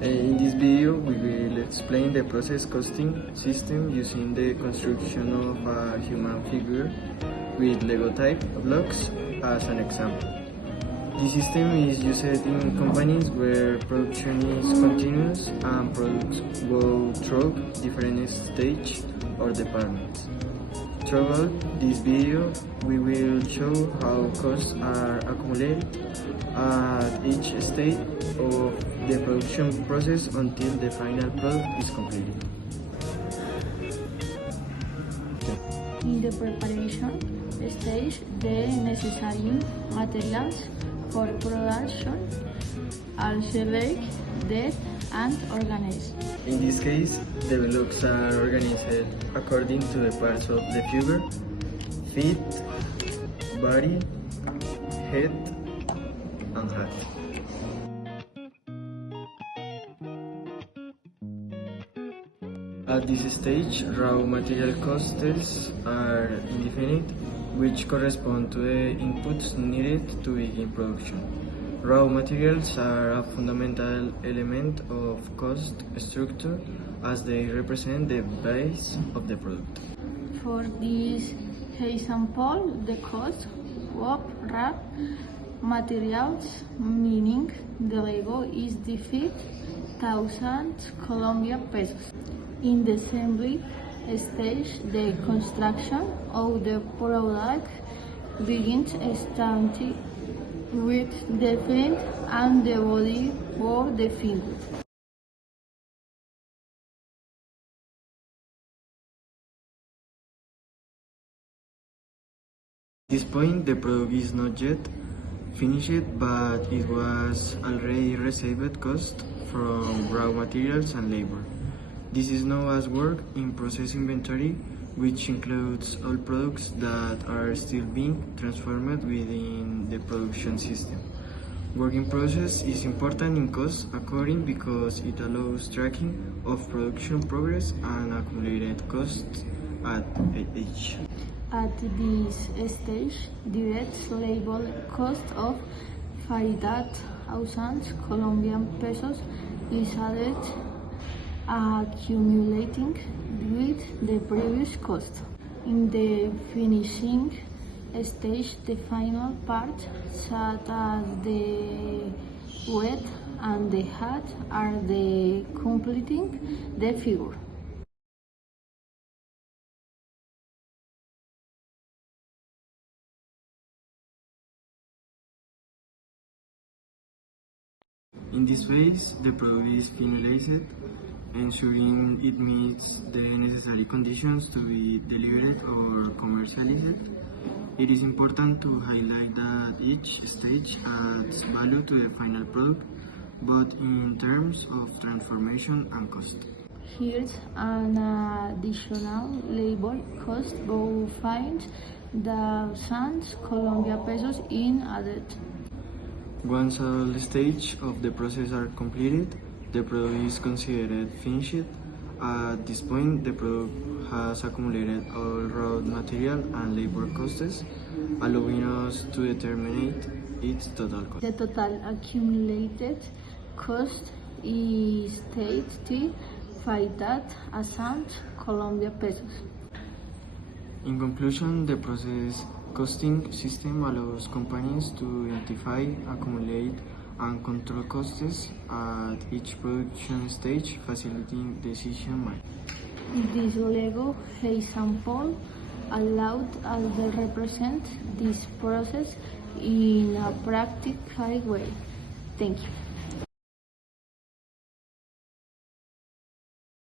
In this video, we will explain the process costing system using the construction of a human figure with Lego type blocks as an example. This system is used in companies where production is continuous and products go through different stages or departments. Throughout this video, we will show how costs are accumulated at each stage of the production process until the final product is completed. In the preparation stage, the necessary materials for production are selected and organized. In this case, the blocks are organized according to the parts of the figure: feet, body, head, and hat. At this stage, raw material costs are indefinite, which correspond to the inputs needed to begin production. Raw materials are a fundamental element of cost structure as they represent the base of the product. For this example, the cost of raw materials, meaning the Lego, is the 5,000 Colombian pesos. In the assembly stage, the construction of the product begins starting with the feet and the body for the figure. At this point, the product is not yet finished, but it was already received cost from raw materials and labor. This is known as work in process inventory, which includes all products that are still being transformed within the production system. Work in process is important in cost accounting because it allows tracking of production progress and accumulated costs at each. At this stage, direct labor cost of 5,000 Colombian pesos is added, accumulating with the previous cost. In the finishing stage, the final part, such as the head and the hat, are the completing the figure. In this phase, the product is finalized, ensuring it meets the necessary conditions to be delivered or commercialized. It is important to highlight that each stage adds value to the final product, both in terms of transformation and cost. Here's an additional labor cost of 5,000 Colombian pesos in added. Once all stages of the process are completed, the product is considered finished. At this point, the product has accumulated all raw material and labor costs, allowing us to determine its total cost. The total accumulated cost is 5,000 Colombian pesos. In conclusion, the process costing system allows companies to identify, accumulate, and control costs at each production stage, facilitating decision making. This Lego example allowed us to represent this process in a practical way. Thank you.